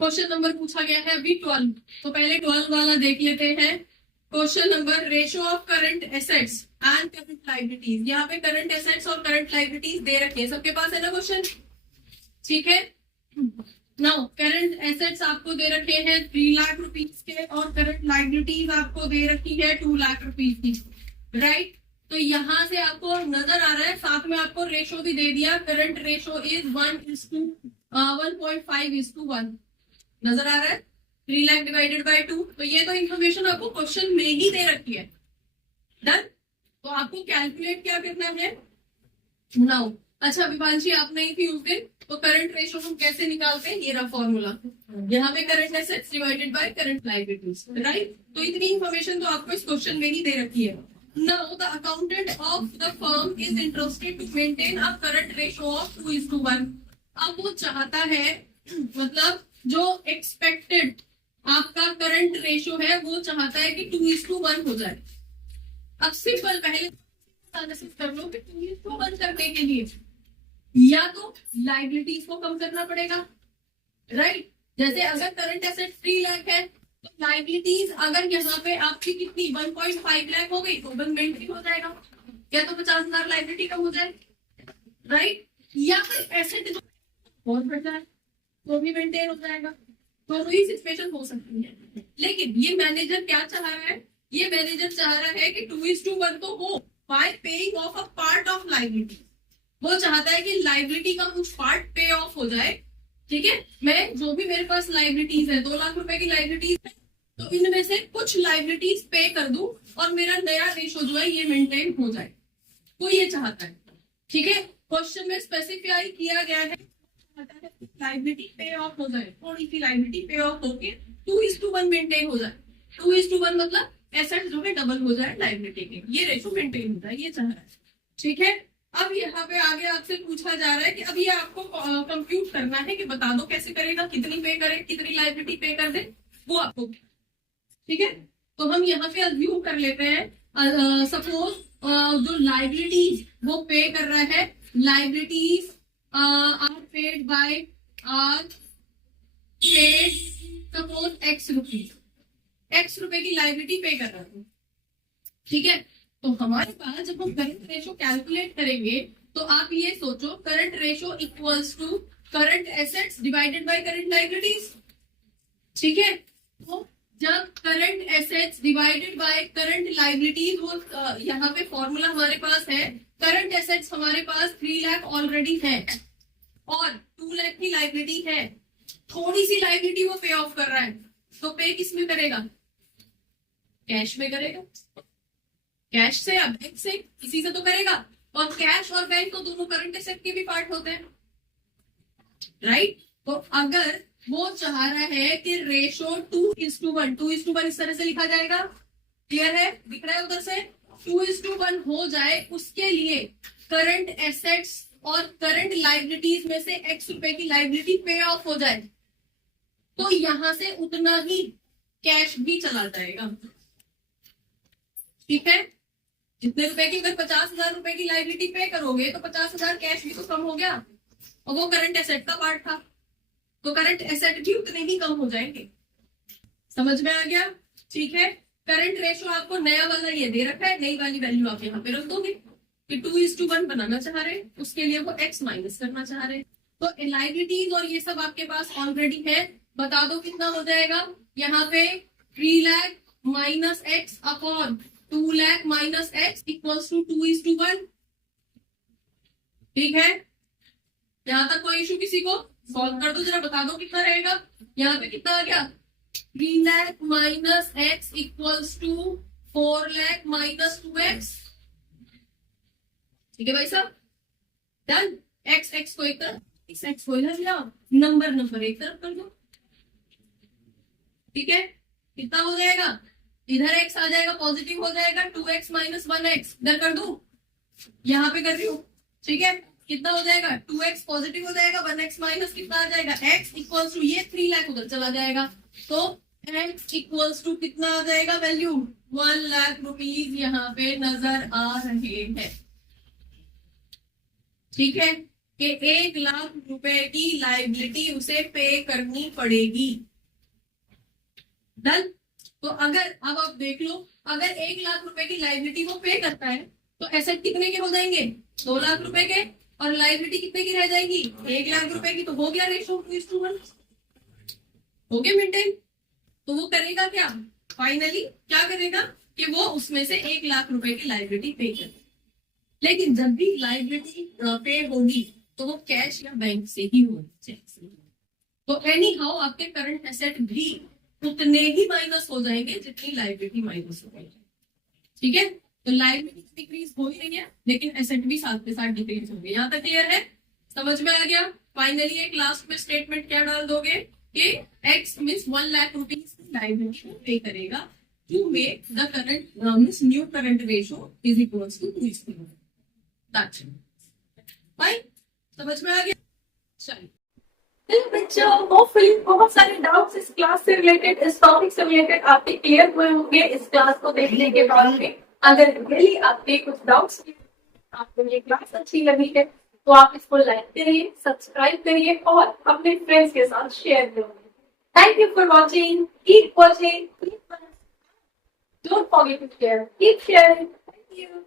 Question number पूछा गया है अभी 12। तो पहले 12 वाला देख लेते हैं। Question number ratio of current assets and current liabilities. यहाँ पे करंट एसेट्स और करंट लायबिलिटीज दे रखे हैं, सबके पास है ना क्वेश्चन, ठीक है। नाउ करंट एसेट्स आपको दे रखे हैं 3 लाख रुपीज के और करंट लायबिलिटीज आपको दे रखी है 2 लाख रुपीज की, राइट। तो यहाँ से आपको नजर आ रहा है, साथ में आपको रेशो भी दे दिया, करंट रेशो इज 1:1.5:1 नजर आ रहा है, 3 लाख डिवाइडेड बाय 2। तो ये तो इंफॉर्मेशन आपको क्वेश्चन में ही दे रखी है, डन। तो आपको कैलकुलेट क्या करना है नाउ। अच्छा विभांशी आप नहीं थी उस दिन, तो करंट रेशो हम कैसे निकालते हैं, ये रहा फॉर्मूला। यहाँ पे current assets divided by current liabilities, right. तो इतनी इंफॉर्मेशन तो आपको इस क्वेश्चन में ही दे रखी है। Now the accountant of the firm is interested to maintain a current ratio of 2:1। अब वो चाहता है, मतलब जो एक्सपेक्टेड आपका करंट रेशो है वो चाहता है कि 2:1 हो जाए। अब सिंपल पहले एनालिसिस कर लो कि 2:1 करने के लिए या तो लायबिलिटीज को कम करना पड़ेगा, राइट। जैसे अगर करंट एसेट 3 लाख है तो लायबिलिटीज अगर यहाँ पे आपकी कितनी 1.5 लाख हो गई तो मेंटेन हो जाएगा, क्या तो 50,000 लायबिलिटी कम हो जाए, राइट। या फिर एसेट जो और बढ़ जाए तो भी मेंटेन हो जाएगा। तो ही सिचुएशन हो सकती है। लेकिन ये मैनेजर क्या चाह रहा है, ये मैनेजर चाह रहा है कि 2:1 तो हो bye paying of a part of liability. वो चाहता है कि लायबिलिटी का कुछ पार्ट पे ऑफ हो जाए, ठीक है। मैं जो भी मेरे पास लायबिलिटीज है 2 लाख रुपए की लायबिलिटीज है, तो इनमें से कुछ लायबिलिटीज पे कर दूं और मेरा नया रेशो जो है ये मेंटेन हो जाए, वो ये चाहता है, ठीक है। क्वेश्चन में स्पेसिफाई किया गया है लायबिलिटी पे ऑफ हो जाए, थोड़ी सी लायबिलिटी पे ऑफ होके 2:1 मेंटेन हो जाए। 2:1 मतलब एसेट जो है डबल हो जाए लायबिलिटी के, ये रेशो मेंटेन हो जाए, ये चाह रहा है, ठीक है। अब यहाँ पे आगे आपसे पूछा जा रहा है कि अब ये आपको कंप्यूट करना है कि बता दो कैसे करेगा, कितनी पे करे, कितनी लायबिलिटी पे कर दे, वो आपको, ठीक है। तो हम यहाँ पे अज्यूम कर लेते हैं, सपोज जो लायबिलिटीज वो पे कर रहा है, liabilities are paid by suppose x rupees, x रुपए की लायबिलिटी पे कर रहा है, ठीक है। तो हमारे पास जब हम करंट रेशो कैलकुलेट करेंगे तो आप ये सोचो current ratio equals to current assets divided by current liabilities, ठीक है। तो जब current assets divided by current liabilities, वो यहाँ पे फॉर्मूला हमारे पास है, करंट एसेट्स हमारे पास 3 लाख ऑलरेडी है और 2 लाख की लायबिलिटी है, थोड़ी सी लायबिलिटी वो पे ऑफ कर रहा है, तो पे किस में करेगा, कैश में करेगा, कैश से या बैंक से, किसी से तो करेगा। और कैश और बैंक तो दोनों करंट एसेट के भी पार्ट होते हैं, राइट। तो अगर वो चाह रहा है कि रेशो 2:1 इस तरह से लिखा जाएगा, क्लियर है, दिख रहा है उधर से, 2:1 हो जाए, उसके लिए करंट एसेट्स और करंट लायबिलिटीज में से x रुपए की लायबिलिटी पे ऑफ हो जाए, तो यहां से उतना ही कैश भी चला जाएगा, ठीक है। जितने रुपए की, अगर 50,000 रुपए की लायबिलिटी पे करोगे तो 50,000 कैश भी तो कम हो गया, और वो करंट एसेट का पार्ट था, तो करंट एसेट भी उतने ही कम हो जाएंगे। समझ में आ गया, ठीक है। करंट रेशो आपको नया वाला ये दे रखा है, नई वाली वैल्यू आप यहाँ पे रख दोगे कि 2:1 बनाना चाह रहे, उसके लिए वो x माइनस करना चाह रहे। तो लायबिलिटीज और ये सब आपके पास ऑलरेडी है, बता दो कितना हो जाएगा। यहाँ पे 3 lakh minus x upon 2 lakh minus x equals to 2:1, ठीक है। यहां तक कोई इशू किसी को, सॉल्व कर दो जरा, बता दो कितना रहेगा। यहाँ पे कितना आ गया, 3 lakh minus x equals to 4 lakh minus 2x, ठीक है भाई साहब, डन। x को एक तरफ, x को इधर ले आओ, नंबर एक तरफ कर दो, ठीक है। कितना हो जाएगा, इधर x आ जाएगा, पॉजिटिव हो जाएगा, 2x माइनस 1x इधर कर दो, यहाँ पे कर रही हूँ, ठीक है। कितना हो जाएगा, 2x पॉजिटिव हो जाएगा, 1x माइनस कितना आ जाएगा x इक्वल्स टू, ये 3 लाख उधर चला जाएगा, तो x इक्वल्स टू कितना आ जाएगा वैल्यू, 1 लाख रुपीज यहाँ पे नजर आ रहे हैं, ठीक है। कि 1 लाख रुपए की लाइबिलिटी उसे पे करनी पड़ेगी। डन। तो अगर अब आप देख लो, अगर 1 लाख रुपए की लाइबिलिटी वो पे करता है तो एसेट कितने के हो जाएंगे? 2 लाख रुपए के। और लाइबिलिटी कितने की रह जाएगी? 1 लाख रुपए की। तो हो गया रेशो 2:1, हो गया मेंटेन। तो वो करेगा क्या? फाइनली क्या करेगा कि वो उसमें से 1 लाख रुपए की लाइबिलिटी पे करेगा। लेकिन जब भी लाइबिलिटी पे होगी तो वो कैश या बैंक से ही होगी। तो एनी हाउ आपके करंट एसेट भी उतने ही माइनस हो जाएंगे जितनी लाइबिलिटी माइनस हो जाएगी। ठीक है, तो लाइबिलिटी डिक्रीज हो ही रही है लेकिन एसेट भी साथ के साथ डिक्रीज होंगे। यहाँ तक क्लियर है? समझ में आ गया? फाइनली एक लास्ट में स्टेटमेंट क्या डाल दोगे कि x मींस 1 लाख रुपीज की लाइबिलिटी पे करेगा to make the current means new current ratio is equals to 2:1। That's it. Fine, समझ में आ गया? चलिए बच्चों, होपफुली बहुत सारे डाउट्स इस क्लास से रिलेटेड, इस टॉपिक से रिलेटेड आपके क्लियर हुए होंगे इस क्लास को देखने के बाद में। अगर रियली आपके कुछ डाउट्स आपको ये क्लास अच्छी लगी है तो आप इसको लाइक करिए, सब्सक्राइब करिए और अपने फ्रेंड्स के साथ शेयर करिए। Thank you for watching, keep watching, don't forget to share, keep sharing. Thank you.